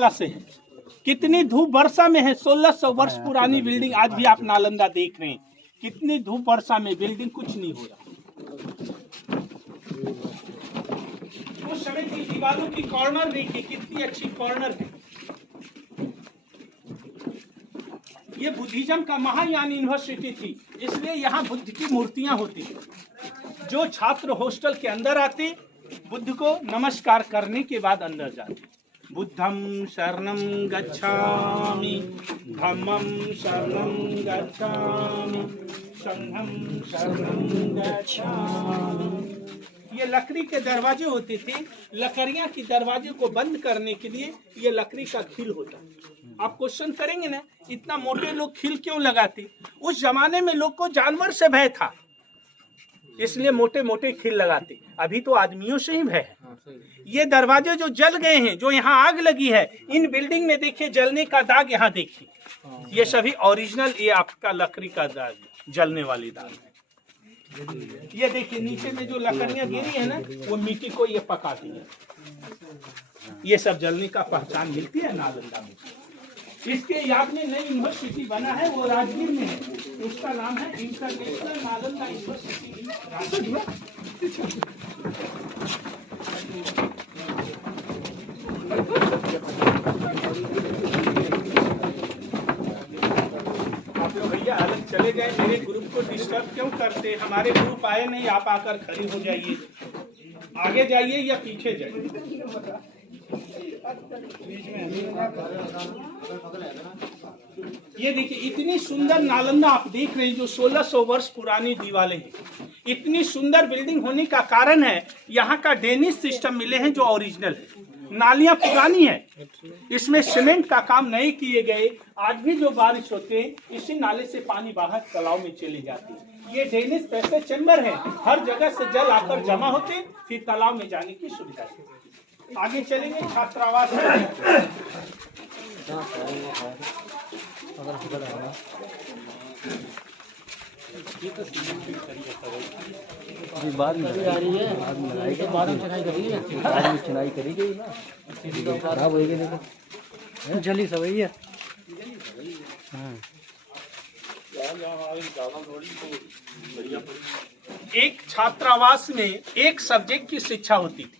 से है। कितनी धूप वर्षा में है, 1600 वर्ष पुरानी बिल्डिंग आज भी आप नालंदा देख रहे हैं। कितनी धूप वर्षा में बिल्डिंग कुछ नहीं हो रहा। उस समय की दीवारों की कॉर्नर देखिए कितनी अच्छी कॉर्नर है। ये बुद्धिज्म का महायान यूनिवर्सिटी थी, इसलिए यहाँ बुद्ध की मूर्तियां होती। जो छात्र हॉस्टल के अंदर आते बुद्ध को नमस्कार करने के बाद अंदर जाते। बुद्धं शरणं गच्छामि, धम्मं शरणं गच्छामि, संघं शरणं गच्छामि। ये लकड़ी के दरवाजे होते थे। लकड़ियां की दरवाजे को बंद करने के लिए ये लकड़ी का खिल होता। आप क्वेश्चन करेंगे ना, इतना मोटे लोग खिल क्यों लगाते? उस जमाने में लोग को जानवर से भय था, इसलिए मोटे मोटे खिल लगाते। अभी तो आदमियों से ही भय है। ये दरवाजे जो जल गए हैं, जो यहाँ आग लगी है, इन बिल्डिंग में देखिए जलने का दाग, यहाँ देखिए, ये सभी ओरिजिनल, ये आपका लकड़ी का दाग, जलने वाली दाग है। ये देखिए नीचे में जो लकड़ियां गिरी है ना, वो मिट्टी को ये पकाती है। ये सब जलने का पहचान मिलती है नालंदा में। इसके याद में नई यूनिवर्सिटी बना है, वो राजगीर में है। उसका नाम है इंटरनेशनल नालंदा यूनिवर्सिटी राजगीर। आप लोग भैया अलग चले गए, मेरे ग्रुप को डिस्टर्ब क्यों करते? हमारे ग्रुप आए नहीं, आप आकर खड़े हो जाइए। आगे जाइए या पीछे जाइए। ये देखिए इतनी सुंदर नालंदा आप देख रहे हैं, जो 1600 वर्ष पुरानी दीवारें हैं। इतनी सुंदर बिल्डिंग होने का कारण है यहाँ का ड्रेनेज सिस्टम मिले हैं जो ओरिजिनल है। नालियां पुरानी है, इसमें सीमेंट का काम नहीं किए गए। आज भी जो बारिश होते हैं, इसी नाले से पानी बाहर तालाब में चले जाते हैं। ये ड्रेनेज पैसे चैम्बर है, हर जगह से जल आकर जमा होते, फिर तालाब में जाने की सुविधा है। आगे चलेंगे छात्रावास में। बाद में चुनाई करी गई ना, खराब हो गई जली सब है। एक छात्रावास में एक सब्जेक्ट की शिक्षा होती थी।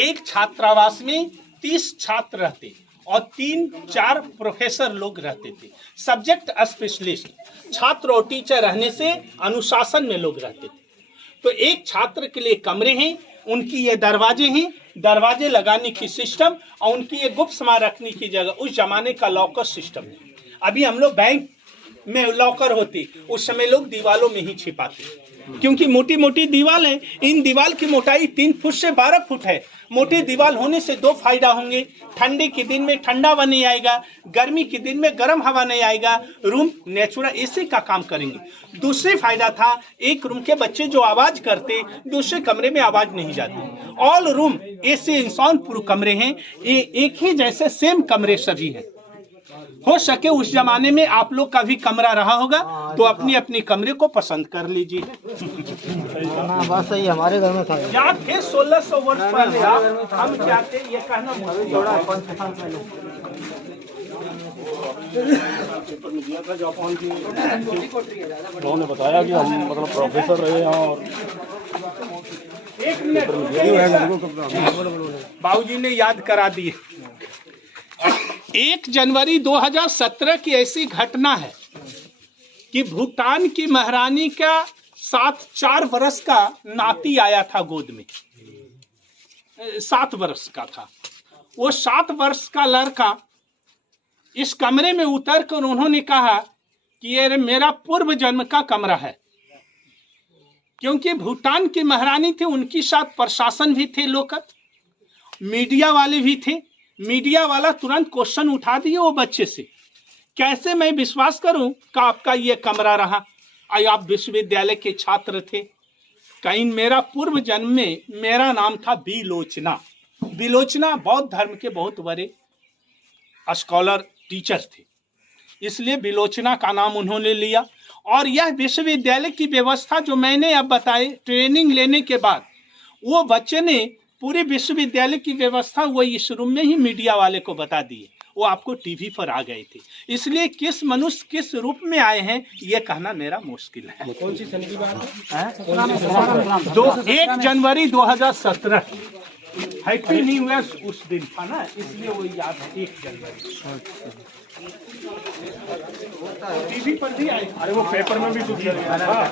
एक छात्रावास में 30 छात्र रहते और 3-4 प्रोफेसर लोग रहते थे, सब्जेक्ट स्पेशलिस्ट। छात्र और टीचर रहने से अनुशासन में लोग रहते थे। तो एक छात्र के लिए कमरे हैं, उनकी ये दरवाजे हैं, दरवाजे लगाने की सिस्टम, और उनकी ये गुप्त सामान रखने की जगह। उस जमाने का लॉकर सिस्टम है। अभी हम लोग बैंक में लॉकर होते, उस समय लोग दीवालों में ही छिपाते, क्योंकि मोटी मोटी दीवार है। इन दीवार की मोटाई 3 फुट से 12 फुट है। मोटी दीवार होने से 2 फायदा होंगे। ठंडी के दिन में ठंडा हवा नहीं आएगा, गर्मी के दिन में गर्म हवा नहीं आएगा। रूम नेचुरल एसी का काम करेंगे। दूसरे फायदा था, एक रूम के बच्चे जो आवाज करते, दूसरे कमरे में आवाज नहीं जाती। ऑल रूम एसी इंसान पूरे कमरे हैं, एक ही जैसे सेम कमरे सभी हैं। हो सके उस जमाने में आप लोग का भी कमरा रहा होगा, तो अपनी अपनी कमरे को पसंद कर लीजिए। बात सही, हमारे घर में था। याद थे 1600 वर्ष पहले हम क्या थे, ये कहना उन्होंने बताया कि हम मतलब प्रोफेसर रहे हैं। और एक मिनट बाबूजी ने याद करा दिए। 1 जनवरी 2017 की ऐसी घटना है कि भूटान की महारानी का साथ 4 वर्ष का नाती आया था गोद में। 7 वर्ष का था वो। 7 वर्ष का लड़का इस कमरे में उतर कर उन्होंने कहा कि ये मेरा पूर्व जन्म का कमरा है। क्योंकि भूटान की महारानी थी, उनके साथ प्रशासन भी थे, लोग मीडिया वाले भी थे। मीडिया वाला तुरंत क्वेश्चन उठा दिए वो बच्चे से, कैसे मैं विश्वास करूं कि आपका ये कमरा रहा? आप विश्वविद्यालय के छात्र थे। कहीं मेरा पूर्व जन्म में मेरा नाम था बिलोचना। बिलोचना बौद्ध धर्म के बहुत बड़े स्कॉलर टीचर थे, इसलिए बिलोचना का नाम उन्होंने लिया। और यह विश्वविद्यालय की व्यवस्था जो मैंने अब बताई, ट्रेनिंग लेने के बाद वो बच्चे ने पूरे विश्वविद्यालय की व्यवस्था वो इस रूम में ही मीडिया वाले को बता दिए, वो आपको टीवी पर आ गए थे। इसलिए किस मनुष्य किस रूप में आए हैं ये कहना मेरा मुश्किल है। कौन सी सन की बात है? 1 जनवरी 2017 हैप्पी न्यू ईयर उस दिन था ना, इसलिए वो याद है 1 जनवरी। टीवी पर भी आए। अरे वो पेपर में भी तो दिया गया था,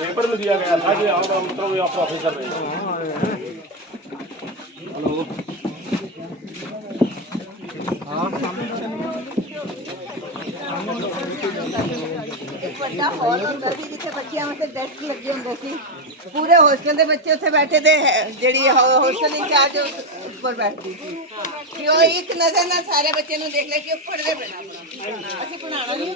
पेपर में दिया गया था कि आप मतलब आप प्रोफेसर रहे। हेलो ਵੱਡਾ ਹਾਲ ਹੁੰਦਾ ਸੀ ਜਿੱਥੇ ਬੱਚਿਆਂ ਵਾਸਤੇ ਡੈਸਕ ਲੱਗੇ ਹੁੰਦੇ ਸੀ। ਪੂਰੇ ਹੋਸਟਲ ਦੇ ਬੱਚੇ ਉੱਥੇ ਬੈਠੇ ਤੇ ਜਿਹੜੀ ਹੋਸਟਲ ਇੰਚਾਰਜ ਉੱਪਰ ਬੈਠਦੀ ਸੀ ਕਿ ਉਹ ਇੱਕ ਨਜ਼ਰ ਨਾਲ ਸਾਰੇ ਬੱਚੇ ਨੂੰ ਦੇਖ ਲੈ ਕਿ ਉਹ ਪੜ੍ਹਦੇ ਪੈਣਾ ਅਸੀਂ ਪੜਾਉਣਾ ਨਹੀਂ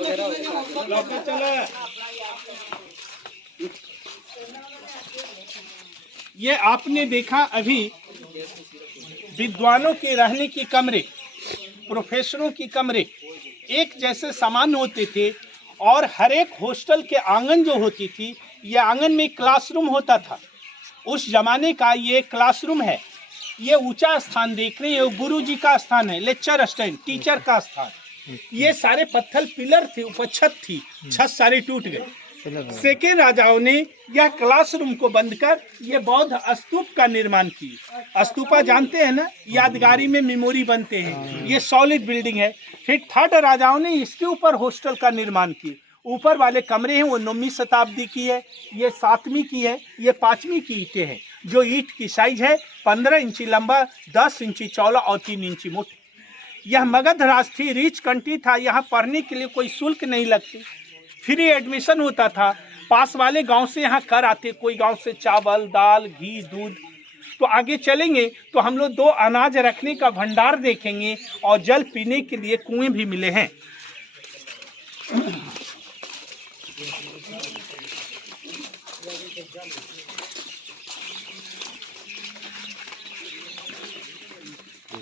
ये आपने देखा अभी विद्वानों के रहने के कमरे, प्रोफेसरों की कमरे एक जैसे समान होते थे और हर एक हॉस्टल के आंगन जो होती थी, ये आंगन में क्लासरूम होता था। उस जमाने का ये क्लासरूम है। ये ऊंचा स्थान देख रहे हैं, गुरुजी का स्थान है, लेक्चर स्टैंड, टीचर का स्थान। ये सारे पत्थर पिलर थे, ऊपर छत थी, छत सारी टूट गई। सेकेंड राजाओं ने यह क्लासरूम को बंद कर ये बौद्ध स्तूप का निर्माण किए। स्तूपा जानते हैं ना, यादगारी में मेमोरी बनते हैं, ये सॉलिड बिल्डिंग है। फिर थर्ड राजाओं ने इसके ऊपर हॉस्टल का निर्माण किए। ऊपर वाले कमरे हैं वो 9वीं शताब्दी की है, ये 7वीं की है, ये 5वीं की ईंटें हैं। जो ईंट की साइज है 15 इंची लंबा, 10 इंची चौड़ा और 3 इंची मोटी। यह मगध राज थी, रिच कंट्री था। यहाँ पढ़ने के लिए कोई शुल्क नहीं लगती, फ्री एडमिशन होता था। पास वाले गांव से यहाँ कर आते, कोई गांव से चावल, दाल, घी, दूध। तो आगे चलेंगे तो हम लोग 2 अनाज रखने का भंडार देखेंगे और जल पीने के लिए कुएं भी मिले हैं।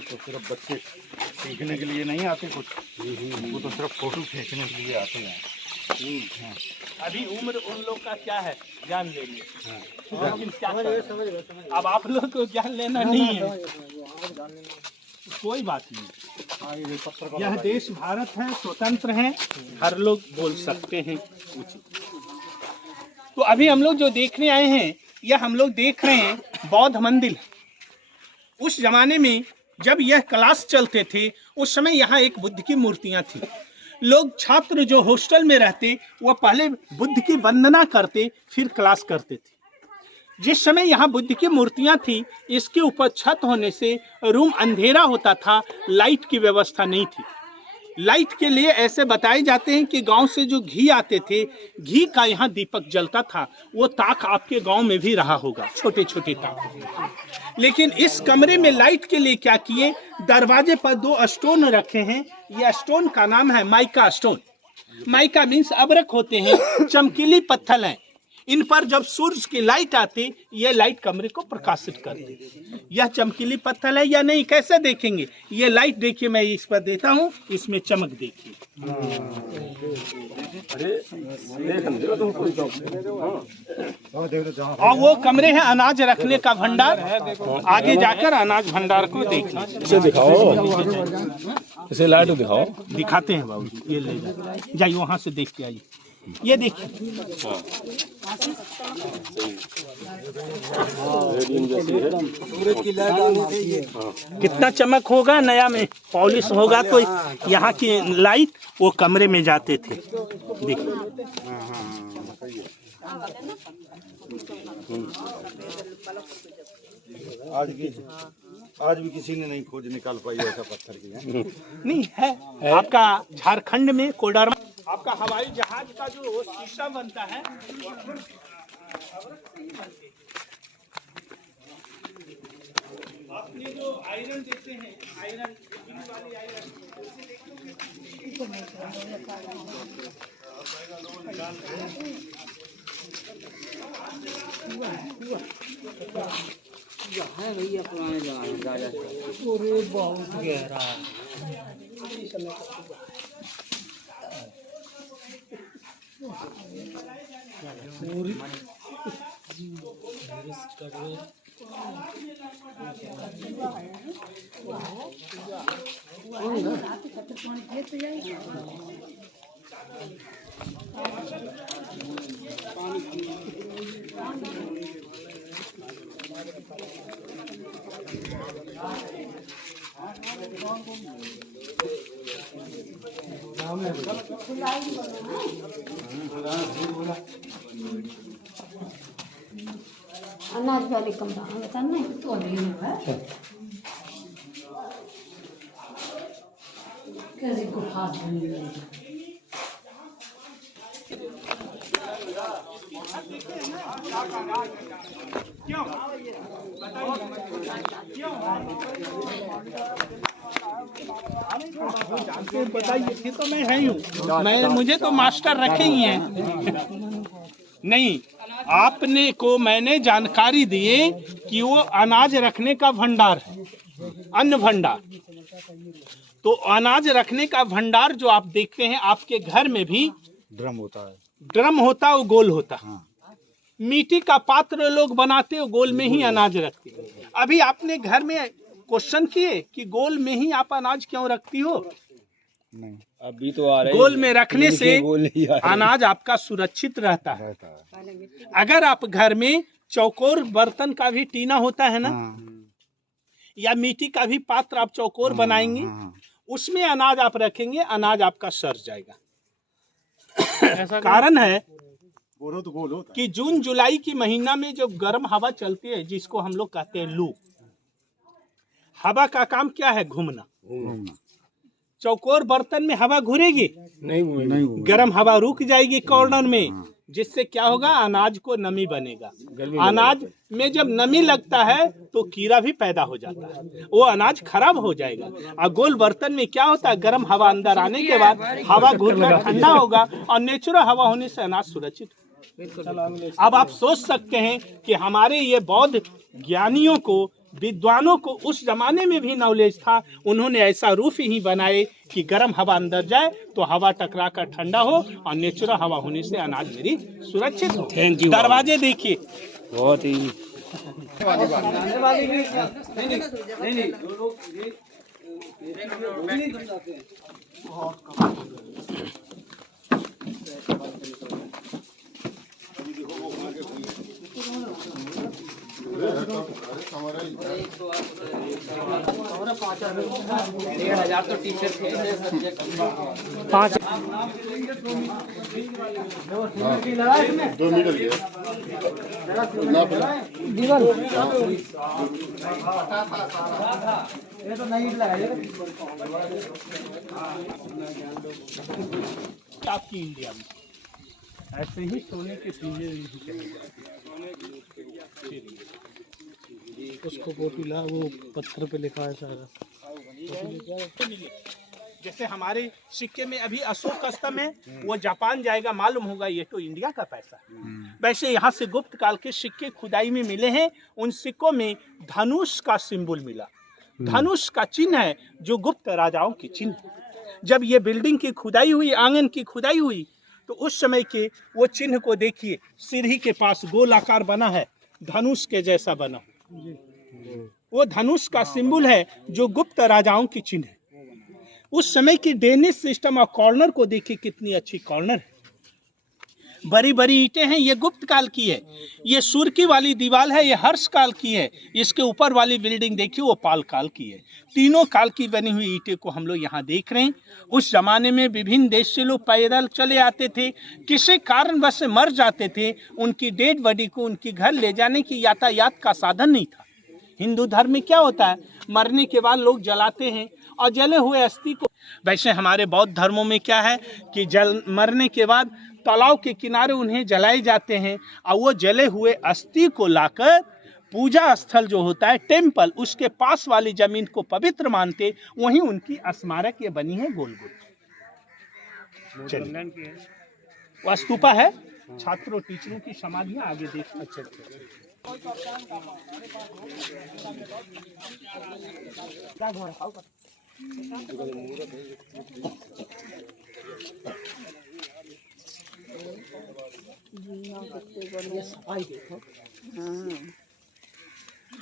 तो सिर्फ बच्चे सीखने के लिए नहीं आते कुछ, वो तो सिर्फ फोटो खींचने के लिए आते हैं। अभी उम्र उन लोग का क्या है, ज्ञान लेने। लेकिन क्या अब आप लोग को ज्ञान लेना नहीं है, कोई बात नहीं। यह देश भारत है, स्वतंत्र है, हर लोग बोल सकते हैं। तो अभी हम लोग जो देखने आए हैं, यह हम लोग देख रहे हैं बौद्ध मंदिर। उस जमाने में जब यह क्लास चलते थे, उस समय यहाँ एक बुद्ध की मूर्तियाँ थी। लोग छात्र जो हॉस्टल में रहते वह पहले बुद्ध की वंदना करते, फिर क्लास करते थे। जिस समय यहाँ बुद्ध की मूर्तियाँ थी, इसके ऊपर छत होने से रूम अंधेरा होता था, लाइट की व्यवस्था नहीं थी। लाइट के लिए ऐसे बताए जाते हैं कि गांव से जो घी आते थे, घी का यहाँ दीपक जलता था। वो ताक आपके गांव में भी रहा होगा, छोटे छोटे ताक। लेकिन इस कमरे में लाइट के लिए क्या किए, दरवाजे पर 2 स्टोन रखे हैं। यह स्टोन का नाम है माइका स्टोन। माइका मीन्स अबरक होते हैं, चमकीली पत्थर हैं। इन पर जब सूरज की लाइट आती, यह लाइट कमरे को प्रकाशित करती। यह चमकीली पत्थर है या नहीं, कैसे देखेंगे? ये लाइट देखिए, मैं इस पर देता हूँ, इसमें चमक देखिए। और वो कमरे हैं अनाज रखने का भंडार। आगे जाकर अनाज भंडार को देखिए। इसे दिखाओ, इसे लाइट दिखाओ। दिखाते हैं बाबू जी, ये ले जाइए, वहाँ से देख के आइए। ये देखिए, कितना चमक होगा, नया में पॉलिश होगा। तो यहाँ की लाइट वो कमरे में जाते थे। देखिए, आज भी किसी ने नहीं खोज निकाल पाई ऐसा पत्थर की। नहीं है आपका झारखंड में कोडरमा। आपका हवाई जहाज का जो शीशा बनता है, आपने जो आयरन देते हैं, आयरन वाली आयरन, है भैया पुराने जमाने राजा। अरे बहुत गहरा है। अनाज वाले कमरा बताना है तो कैसे को हाथ क्यों बताइए, तो मैं है हूँ, मुझे तो मास्टर रखे ही हैं। नहीं, आपने को मैंने जानकारी दिए कि वो अनाज रखने का भंडार है, अन्न भंडार। तो अनाज रखने का भंडार जो आप देखते हैं, आपके घर में भी ड्रम होता है, ड्रम होता है, वो गोल होता है। हाँ। मिट्टी का पात्र लोग बनाते हो, गोल में ही अनाज रखते हो। अभी आपने घर में क्वेश्चन किए कि गोल में ही आप अनाज क्यों रखती हो? नहीं, अभी तो आ रहे गोल में रखने से गोल नहीं आ रहे। अनाज आपका सुरक्षित रहता है। अगर आप घर में चौकोर बर्तन का भी टीना होता है ना, या मिट्टी का भी पात्र आप चौकोर बनाएंगे, उसमें अनाज आप रखेंगे, अनाज आपका सड़ जाएगा। कारण है कि जून जुलाई की महीना में जो गर्म हवा चलती है, जिसको हम लोग कहते हैं लू, हवा का काम क्या है? घूमना। चौकोर बर्तन में हवा घूरेगी नहीं, गर्म हवा रुक जाएगी कॉर्नर में, जिससे क्या होगा? अनाज को नमी बनेगा। अनाज में जब नमी लगता है तो कीड़ा भी पैदा हो जाता है, वो अनाज खराब हो जाएगा। और गोल बर्तन में क्या होता है? गर्म हवा अंदर आने के बाद हवा घूरकर ठंडा होगा, और नेचुरल हवा होने से अनाज सुरक्षित। अब आप सोच सकते हैं कि हमारे ये बौद्ध ज्ञानियों को, विद्वानों को उस जमाने में भी नॉलेज था। उन्होंने ऐसा रूफ ही बनाए कि गर्म हवा अंदर जाए तो हवा टकरा कर ठंडा हो, और नेचुरल हवा होने से अनाज मेरी सुरक्षित हो। दरवाजे देखिए, बहुत ही पाँच 2 मीटर की आपकी इंडिया में ऐसे ही सोने के चीजें नहीं चली जाती। उसको कॉपी ला, वो पत्थर पे लिखा है सारा। जैसे हमारे सिक्के में अभी अशोक स्तंभ है, वो जापान जाएगा, मालूम होगा ये तो इंडिया का पैसा है। वैसे यहाँ से गुप्त काल के सिक्के खुदाई में मिले हैं, उन सिक्कों में धनुष का सिंबल मिला। धनुष का चिन्ह है जो गुप्त राजाओं की चिन्ह है। जब ये बिल्डिंग की खुदाई हुई, आंगन की खुदाई हुई, तो उस समय के वो चिन्ह को देखिए, सीढ़ी के पास गोल आकार बना है, धनुष के जैसा बना। वो धनुष का सिंबल है जो गुप्त राजाओं की चिन्ह है। उस समय की ड्रेनेज सिस्टम और कॉर्नर को देखिए, कितनी अच्छी कॉर्नर है। बड़ी बड़ी ईंटें हैं, ये गुप्त काल की है। ये सुर्की वाली दीवार है, ये हर्ष काल की है। इसके ऊपर वाली बिल्डिंग देखिए, वो पाल काल की है। तीनों काल की बनी हुई ईंटें को हम लोग यहाँ देख रहे हैं। उस जमाने में विभिन्न देश से लोग पैदल चले आते थे, किसी कारणवश से मर जाते थे, उनकी डेड बॉडी को उनके घर ले जाने की यातायात का साधन नहीं था। हिंदू धर्म में क्या होता है? मरने के बाद लोग जलाते हैं, और जले हुए अस्थि को, वैसे हमारे बौद्ध धर्मों में क्या है कि मरने के बाद तालाब के किनारे उन्हें जलाए जाते हैं, और वो जले हुए अस्थि को लाकर पूजा स्थल जो होता है, टेम्पल, उसके पास वाली जमीन को पवित्र मानते, वहीं उनकी स्मारक ये बनी है गोल गोल। चलिए, वो स्तूपा है, छात्रों टीचरों की समाधियां आगे देख। अच्छा सफाई देखो। हाँ,